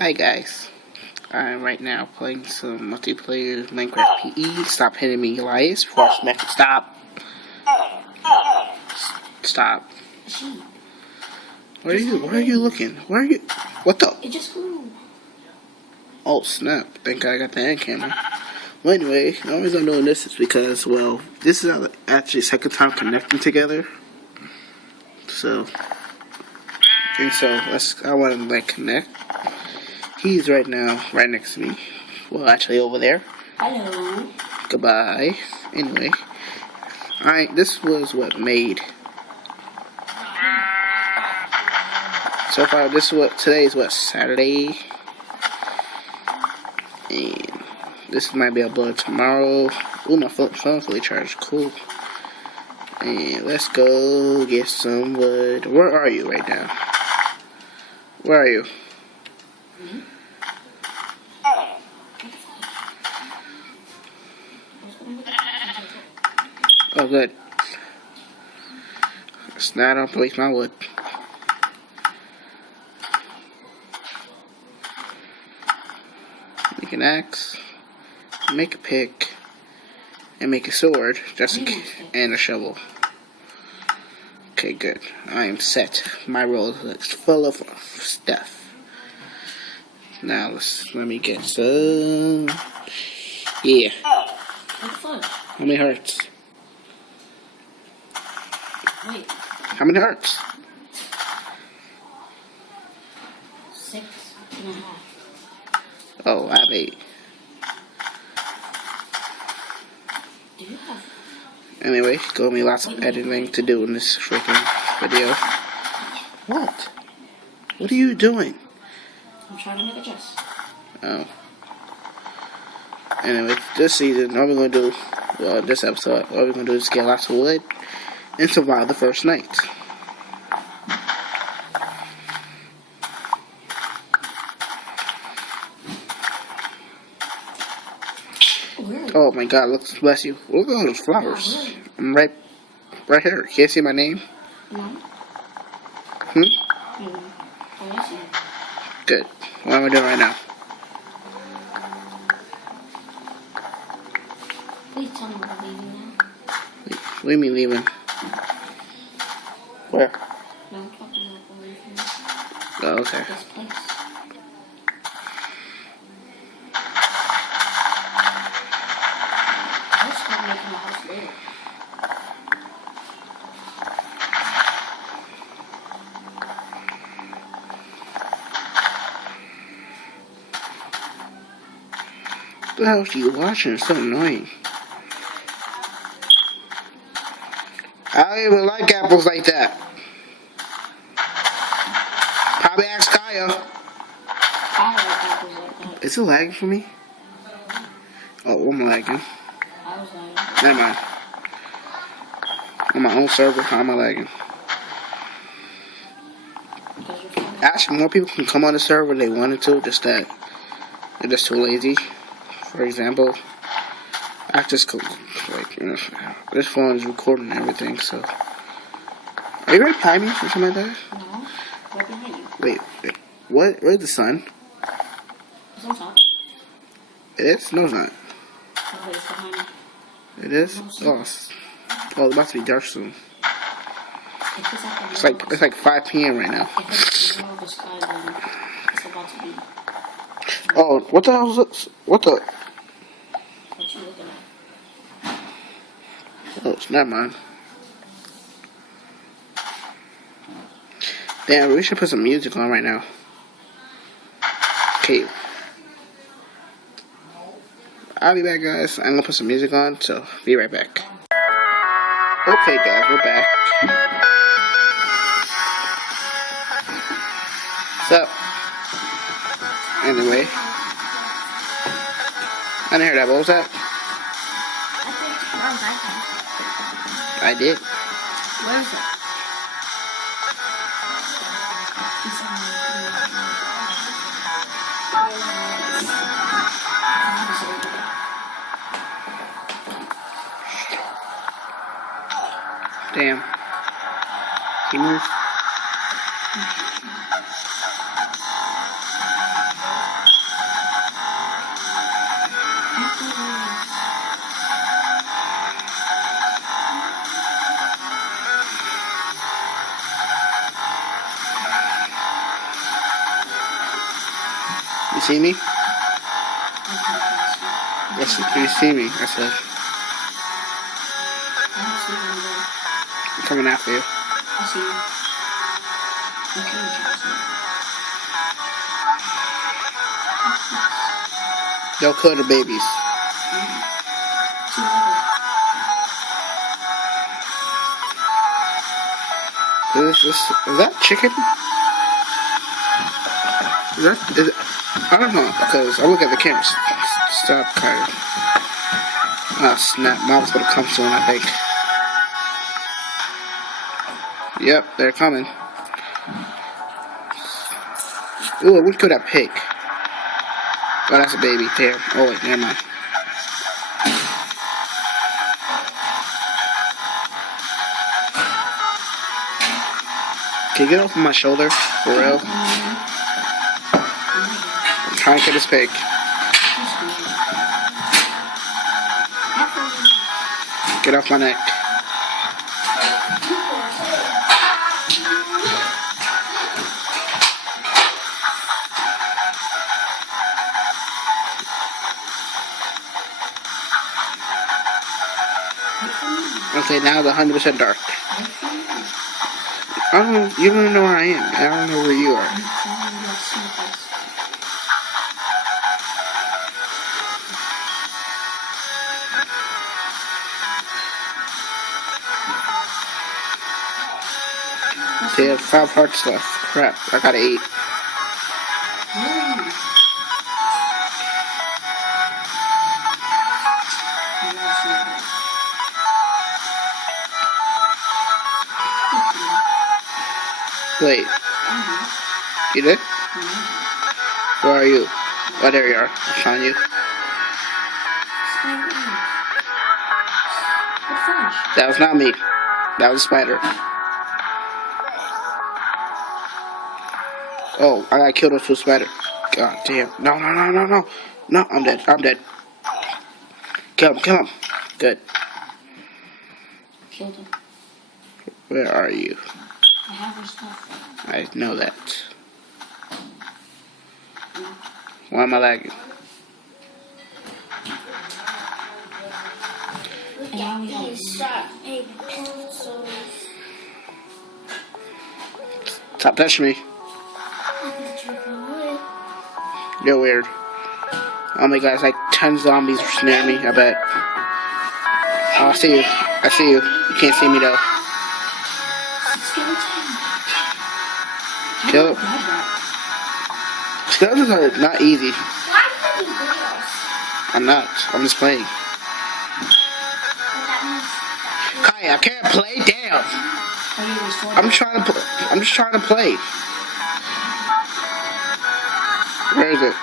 Hi guys, I'm right now playing some multiplayer Minecraft PE. Stop hitting me, Elias. Before I smack you. Stop. Stop. Where are you looking? Where are you? What the? It just grew. Oh snap! Thank God I got the hand camera. Well, anyway, the only reason I'm doing this is because, well, this is actually second time connecting together. So, I want to like connect. He's right now right next to me. Well, actually over there. Hello. Goodbye. Anyway, this was what made. So far, today is what, Saturday, and this might be uploaded tomorrow. Ooh, my phone fully charged. Cool. And let's go get some wood. Where are you right now? Where are you? Oh, good. Now I don't waste my wood. Make an axe, make a pick, and make a sword, and a shovel. Okay, good. I am set. My roll looks full of stuff. Now let me get some. Yeah. How many hearts? Wait. How many hearts? 6.5. Oh, I have 8. Do you have? Anyway, gonna be lots of editing to do in this freaking video. What? What are you doing? I'm trying to make a dress. Oh. Anyway, this season, all we're gonna do, well, this episode, all we're gonna do is get lots of wood and survive the first night. Oh my God! Look, bless you. Look at all those flowers. I'm right here. Can't see my name. No. Hmm. Oh, I see. Good. What am I doing right now? Please tell me we're leaving now. What do you mean leaving? Where? No, I'm talking about we're leaving Oh, okay. this place. I'll start making a house later. What the hell are you watching? It's so annoying. I don't even like apples like that. Probably ask Kaya. I like apples like that. Is it lagging for me? Oh, I'm lagging. I was like, Never mind. On my own server, how am I lagging? because you're fine. Actually, more people can come on the server if they wanted to, just that they're just too lazy. For example, I just like, this phone is recording everything, so. Are you right behind me or something like that? No, right behind you. Wait. What? Where's the sun? It's on top. It is? No, it's not. Okay, it's behind me. It is? Oh, it's about to be dark soon. If it's at the It's like 5 p.m. right now. If it's the middle of the sky, then it's about to be. Oh, what the hell is this? What the? What you looking at? Oh, it's not mine. Damn, we should put some music on right now. Okay. I'll be back, guys. I'm gonna put some music on, so be right back. Okay, guys, we're back. So, anyway. I didn't hear that. What was that? I did. Where is it? Damn. He moved. see me? I can't Yes, do you see me? I said, I don't see you anymore. I'm coming after you. I see you. I'm killing Jackson. They'll kill the babies. Two levels. Is that chicken? Is it, I don't know, because I look at the camera. Stop, Kyrie. Oh, snap. Mom's gonna come soon, I think. Yep, they're coming. Ooh, we could have pig. Oh, that's a baby. Damn. Oh, wait, never mind. Can you get off of my shoulder? For real? I'm trying to get this pig. Get off my neck. Okay, now the 100% dark. I don't know. You don't know where I am. I don't know where you are. They have 5 hearts left. Crap, I got 8. Wait, you did? Where are you? Oh, there you are. I found you. That was not me. That was a spider. Oh, I got killed with a spider. God damn. No, no, no, no, no. No, I'm dead. I'm dead. Kill him, kill him. Good. Killed him. Where are you? I have her stuff. I know that. Why am I lagging? Stop touching me. You're weird. Oh my god, it's like 10 zombies near me, I bet. Oh, I see you. I see you. You can't see me though. Kill him. Skeletons are not easy. I'm not. I'm just playing. Kaya, I can't play. Damn. I'm trying to play. I'm just trying to play. Where is it?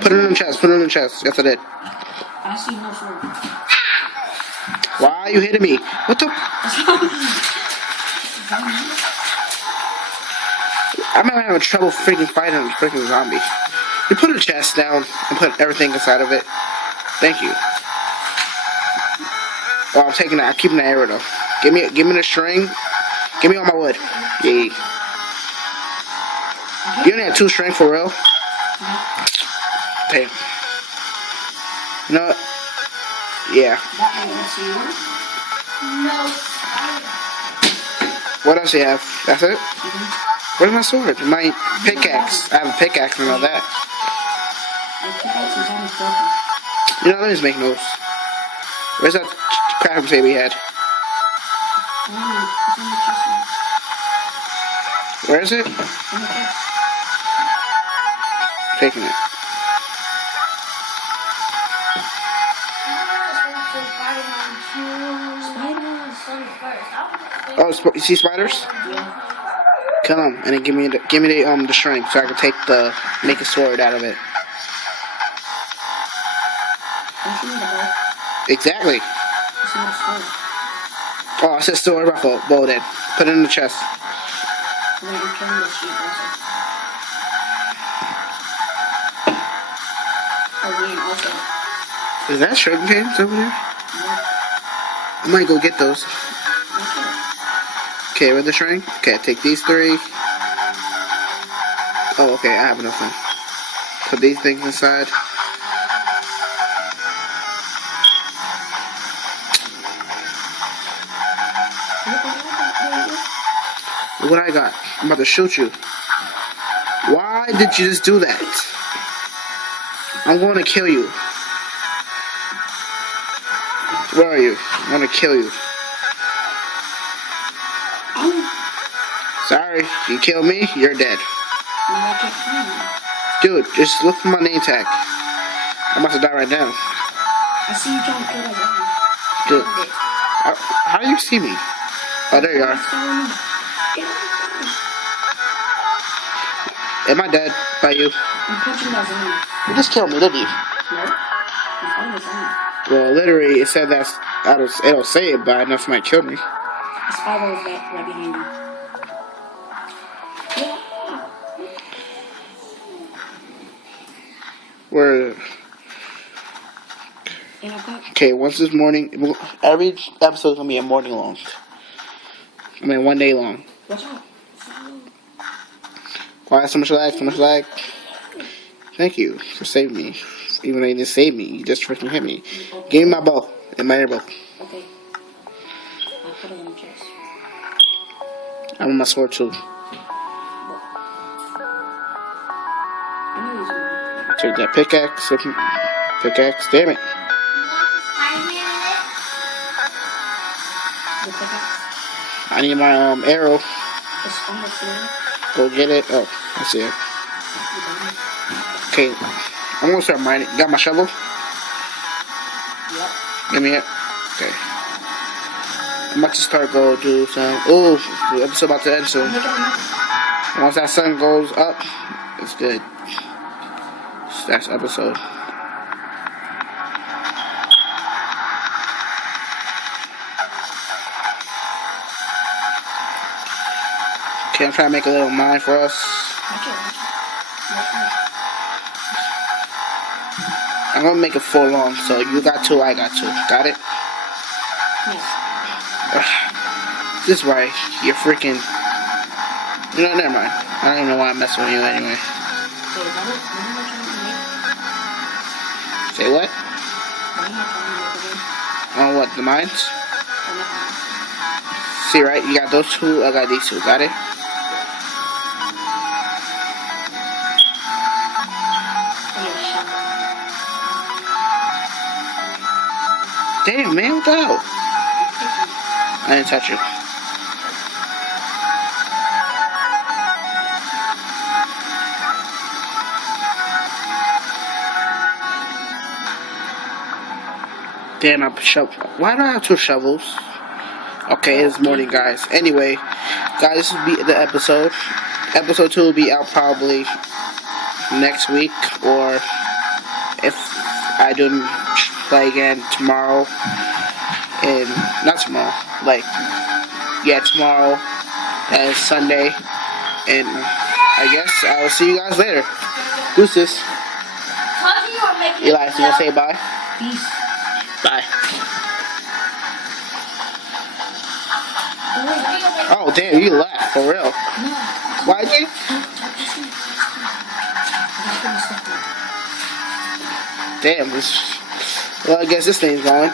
Put it in the chest. Put it in the chest. Yes, I did. I see no sword. Why are you hitting me? What the? I'm having trouble freaking fighting a freaking zombie. You put a chest down and put everything inside of it. Thank you. Oh, I'm taking that. I'm keeping the arrow though. Give me the string. Give me all my wood. Yeah. You only have 2 string for real? Damn. You know what? Yeah. What else do you have? That's it? Where's my sword? My pickaxe. I have a pickaxe and all that. You know, let me just make notes. Where's that crafting table we had? Where is it? Taking it. Oh, you see spiders? Kill them and then give me the string so I can make a sword out of it. Exactly. Oh, I said sword. My fault. Bow then. Put it in the chest. Is that sugar canes over there? I might go get those. Okay, with the string? Okay, take these 3. Oh, okay, I have enough then. put these things inside. Look what I got. I'm about to shoot you. Why did you just do that? I'm going to kill you. Where are you? I'm going to kill you. Sorry, you killed me, you're dead. Dude, just look for my name tag. I'm about to die right now. I see you trying to kill that zombie. Dude, how do you see me? Oh, there you are. Am I dead by you? I'm punching that zombie. You just killed me, didn't you? No? I'm fighting the zombie. Well, literally, it said that. It'll say it, but I know somebody killed me. The spider is right behind you. Where? And I got Okay, once this morning, every episode is gonna be a morning long. I mean, 1 day long. watch out. Why so much lag? So much lag. Thank you for saving me. Even though you didn't save me, you just freaking hit me. Give me my bow and my arrow. Okay. I'll put it in the chest. I want my sword too. I know he's moving. Take that pickaxe. Pickaxe. Damn it. The pickaxe. I need my arrow. It's on the floor. Go get it. Oh, I see it. Okay, I'm gonna start mining. Got my shovel? Yep. Give me it. Okay. I'm about to start go do some. Oh, the episode about to end soon. I'm making a map. Once that sun goes up, it's good. That's episode. Okay, I'm trying to make a little mine for us. Watch it. I'm gonna make it full long, so you got two, I got two. Got it? Yes. This is right. You're freaking. You know, never mind. I don't even know why I'm messing with you anyway. Okay, remember what you're trying to make? Say what? What are you trying to make again? On what? The mines? Or nothing? See, right? You got those two, I got these two. Got it? Oh, yeah, shovel. Damn, man, what the hell? I didn't touch you. Damn, I shovel. Why do I have two shovels? Okay, it's morning, guys. Anyway, guys, this will be the episode. Episode 2 will be out probably next week, or if I do play again tomorrow, and not tomorrow, like, yeah, tomorrow, and Sunday, and I guess I will see you guys later. Who's this? Eli, you want to say bye? Peace. Bye. Oh, damn, you left, for real. Why'd you? Damn, this. Well, I guess this thing's going.